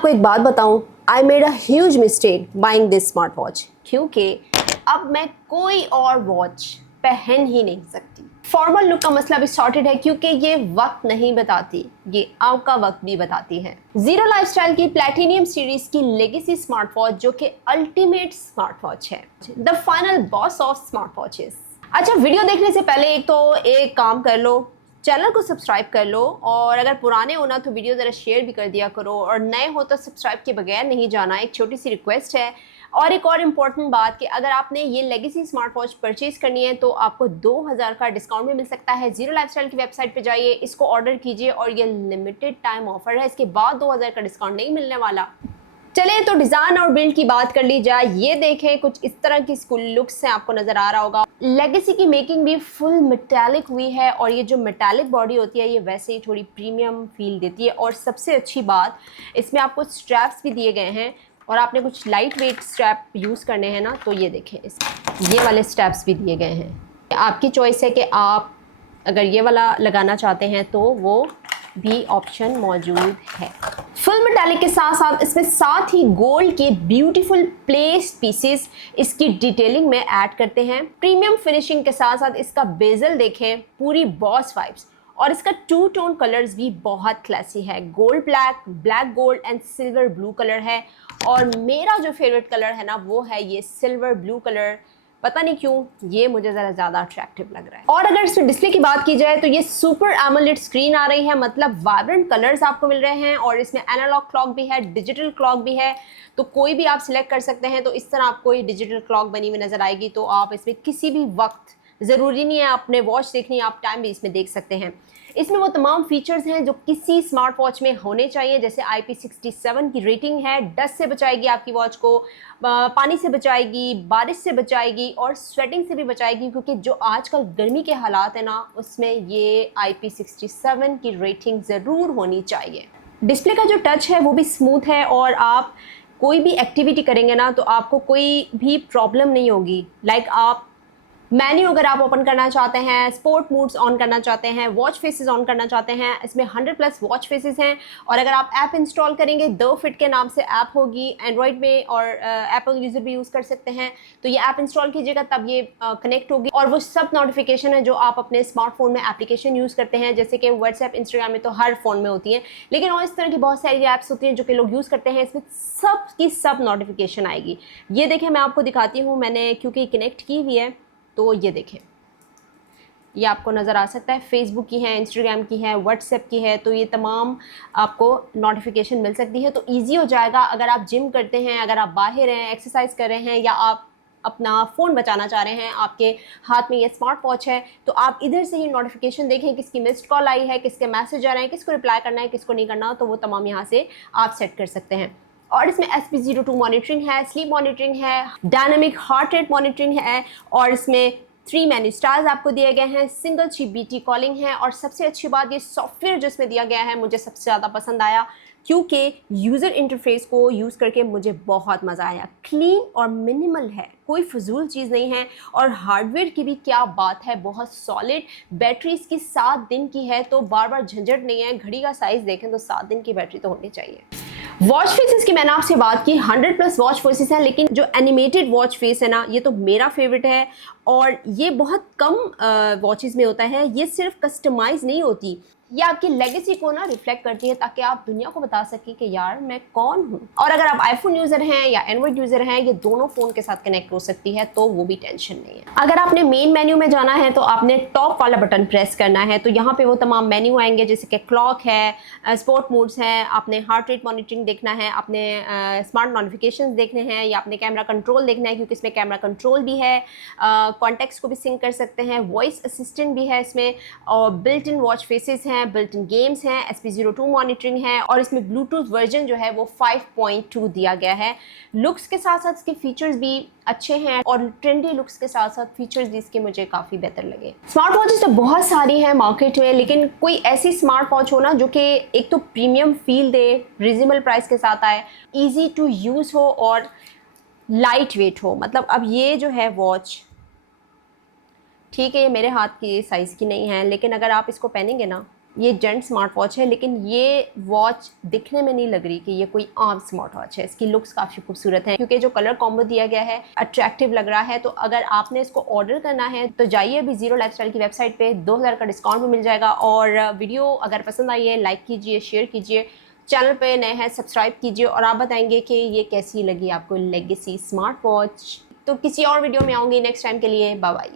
आपको एक बात बताऊं, I made a huge mistake buying this smart watch, क्योंकि अब मैं कोई और वॉच पहन ही नहीं सकती। फॉर्मल लुक का मसला भी सॉर्टेड है क्योंकि ये वक्त नहीं बताती, ये आपका वक्त भी बताती है। जीरो लाइफस्टाइल की प्लैटिनियम सीरीज की लेगेसी स्मार्ट वॉच, जो कि अल्टीमेट स्मार्ट वॉच है, the final boss of smart watches. अच्छा, वीडियो देखने से पहले एक काम कर लो, चैनल को सब्सक्राइब कर लो, और अगर पुराने हो ना तो वीडियो ज़रा शेयर भी कर दिया करो, और नए हो तो सब्सक्राइब के बगैर नहीं जाना, एक छोटी सी रिक्वेस्ट है। और एक और इम्पॉर्टेंट बात कि अगर आपने ये लेगेसी स्मार्ट वॉच परचेज करनी है तो आपको 2000 का डिस्काउंट भी मिल सकता है। जीरो लाइफस्टाइल की वेबसाइट पे जाइए, इसको ऑर्डर कीजिए, और ये लिमिटेड टाइम ऑफर है, इसके बाद 2000 का डिस्काउंट नहीं मिलने वाला। चलिए तो डिज़ाइन और बिल्ड की बात कर ली जाए। ये देखें, कुछ इस तरह की स्कूल लुक्स से आपको नज़र आ रहा होगा। लेगेसी की मेकिंग भी फुल मेटालिक हुई है, और ये जो मेटालिक बॉडी होती है ये वैसे ही थोड़ी प्रीमियम फील देती है। और सबसे अच्छी बात, इसमें आपको स्ट्रैप्स भी दिए गए हैं, और आपने कुछ लाइट वेट स्ट्रैप यूज़ करने हैं ना तो ये देखें, ये वाले स्ट्रैप्स भी दिए गए हैं। आपकी चॉइस है कि आप अगर ये वाला लगाना चाहते हैं तो वो भी ऑप्शन मौजूद है। फुल मेटालिक के साथ साथ इसमें साथ ही गोल्ड के ब्यूटीफुल प्लेस्ड पीसेस इसकी डिटेलिंग में ऐड करते हैं। प्रीमियम फिनिशिंग के साथ साथ इसका बेजल देखें, पूरी बॉस वाइब्स, और इसका टू टोन कलर्स भी बहुत क्लासी है। Gold black, black gold and silver blue colour है, और मेरा जो फेवरेट कलर है ना वो है ये सिल्वर ब्लू कलर। पता नहीं क्यों ये मुझे ज़रा ज़्यादा अट्रैक्टिव लग रहा है। और अगर इसमें डिस्प्ले की बात की जाए तो ये सुपर एमोलेड स्क्रीन आ रही है, मतलब वाइब्रेंट कलर्स आपको मिल रहे हैं, और इसमें एनालॉग क्लॉक भी है, डिजिटल क्लॉक भी है, तो कोई भी आप सिलेक्ट कर सकते हैं। तो इस तरह आपको ये डिजिटल क्लॉक बनी हुई नज़र आएगी, तो आप इसमें किसी भी वक्त, ज़रूरी नहीं है आपने वॉच देखनी है, आप टाइम भी इसमें देख सकते हैं। इसमें वो तमाम फीचर्स हैं जो किसी स्मार्ट वॉच में होने चाहिए, जैसे IP67 की रेटिंग है, डस्ट से बचाएगी आपकी वॉच को, पानी से बचाएगी, बारिश से बचाएगी, और स्वेटिंग से भी बचाएगी, क्योंकि जो आजकल गर्मी के हालात है ना उसमें ये IP67 की रेटिंग ज़रूर होनी चाहिए। डिस्प्ले का जो टच है वो भी स्मूथ है, और आप कोई भी एक्टिविटी करेंगे ना तो आपको कोई भी प्रॉब्लम नहीं होगी। लाइक आप मेन्यू अगर आप ओपन करना चाहते हैं, स्पोर्ट मोड्स ऑन करना चाहते हैं, वॉच फेसेस ऑन करना चाहते हैं, इसमें 100+ वॉच फेसेस हैं। और अगर आप ऐप इंस्टॉल करेंगे, द फिट के नाम से ऐप होगी एंड्रॉयड में, और एप्पल यूज़र भी यूज़ कर सकते हैं, तो ये ऐप इंस्टॉल कीजिएगा तब ये कनेक्ट होगी। और वो सब नोटिफिकेशन है जो आप अपने स्मार्टफोन में एप्लीकेशन यूज़ करते हैं, जैसे कि व्हाट्सएप, इंस्टाग्राम में तो हर फ़ोन में होती हैं, लेकिन और इस तरह की बहुत सारी ऐप्स होती हैं जो कि लोग यूज़ करते हैं, इसमें सब की सब नोटिफिकेशन आएगी। ये देखें, मैं आपको दिखाती हूँ, मैंने क्योंकि कनेक्ट की हुई है तो ये देखें, ये आपको नज़र आ सकता है। फेसबुक की है, इंस्टाग्राम की है, व्हाट्सएप की है, तो ये तमाम आपको नोटिफिकेशन मिल सकती है। तो इजी हो जाएगा अगर आप जिम करते हैं, अगर आप बाहर हैं, एक्सरसाइज कर रहे हैं, या आप अपना फ़ोन बचाना चाह रहे हैं, आपके हाथ में ये स्मार्ट वॉच है, तो आप इधर से ही नोटिफिकेशन देखें, किसकी मिस्ड कॉल आई है, किसके मैसेज आ रहे हैं, किसको रिप्लाई करना है, किसको नहीं करना, तो वो तमाम यहाँ से आप सेट कर सकते हैं। और इसमें SP02 मॉनिटरिंग है, स्लीप मॉनिटरिंग है, डायनामिक हार्ट रेट मॉनिटरिंग है, और इसमें 3 मेन्यू स्टार्स आपको दिए गए हैं, सिंगल चिप BT कॉलिंग है, और सबसे अच्छी बात ये सॉफ्टवेयर जो इसमें दिया गया है मुझे सबसे ज़्यादा पसंद आया, क्योंकि यूज़र इंटरफेस को यूज़ करके मुझे बहुत मज़ा आया। क्लीन और मिनिमल है, कोई फजूल चीज़ नहीं है, और हार्डवेयर की भी क्या बात है, बहुत सॉलिड। बैटरी इसकी 7 दिन की है, तो बार बार झंझट नहीं है। घड़ी का साइज़ देखें तो 7 दिन की बैटरी तो होनी चाहिए। वॉच फेसेस की मैंने आपसे बात की, 100+ वॉच फेसेस हैं, लेकिन जो एनिमेटेड वॉच फेस है ना ये तो मेरा फेवरेट है, और ये बहुत कम वॉचेस में होता है। ये सिर्फ कस्टमाइज नहीं होती, ये आपकी लेगेसी को ना रिफ्लेक्ट करती है, ताकि आप दुनिया को बता सकें कि यार मैं कौन हूँ। और अगर आप आईफोन यूज़र हैं या एंड्रॉइड यूज़र हैं, ये दोनों फ़ोन के साथ कनेक्ट हो सकती है, तो वो भी टेंशन नहीं है। अगर आपने मेन मेन्यू में जाना है तो आपने टॉप वाला बटन प्रेस करना है, तो यहाँ पे वो तमाम मेन्यू आएंगे, जैसे कि क्लॉक है, स्पोर्ट मोड्स हैं, आपने हार्ट रेट मॉनिटरिंग देखना है, आपने स्मार्ट नोटिफिकेशन देखने हैं, या आपने कैमरा कंट्रोल देखना है, क्योंकि इसमें कैमरा कंट्रोल भी है, कॉन्टेक्ट्स को भी सिंक कर सकते हैं, वॉइस असिस्टेंट भी है इसमें, और बिल्ट इन वॉच फेसेस हैं, बिल्ट इन गेम्स हैं, SP02 मॉनिटरिंग है, और इसमें ब्लूटूथ वर्जन जो है वो 5.2 दिया गया है। लुक्स के साथ साथ इसके फीचर्स भी अच्छे हैं, और ट्रेंडी लुक्स के साथ साथ फीचर्स भी इसके मुझे काफ़ी बेहतर लगे। स्मार्ट वॉचेस तो बहुत सारी हैं मार्केट में, लेकिन कोई ऐसी स्मार्ट वॉच हो ना जो कि एक तो प्रीमियम फील दे, रिजनेबल प्राइस के साथ आए, ईजी टू यूज़ हो, और लाइट वेट हो। मतलब अब ये जो है वॉच, ठीक है ये मेरे हाथ की साइज़ की नहीं है, लेकिन अगर आप इसको पहनेंगे ना ये जेंट स्मार्ट वॉच है, लेकिन ये वॉच दिखने में नहीं लग रही कि ये कोई आम स्मार्ट वॉच है। इसकी लुक्स काफ़ी खूबसूरत है क्योंकि जो कलर कॉम्बो दिया गया है अट्रैक्टिव लग रहा है। तो अगर आपने इसको ऑर्डर करना है तो जाइए अभी ज़ीरो लाइफस्टाइल की वेबसाइट पे, 2000 का डिस्काउंट भी मिल जाएगा। और वीडियो अगर पसंद आई है लाइक कीजिए, शेयर कीजिए, चैनल पे नए हैं सब्सक्राइब कीजिए और आप बताएंगे कि ये कैसी लगी आपको लेगेसी स्मार्ट वॉच। तो किसी और वीडियो में आऊँगी नेक्स्ट टाइम के लिए। Bye bye.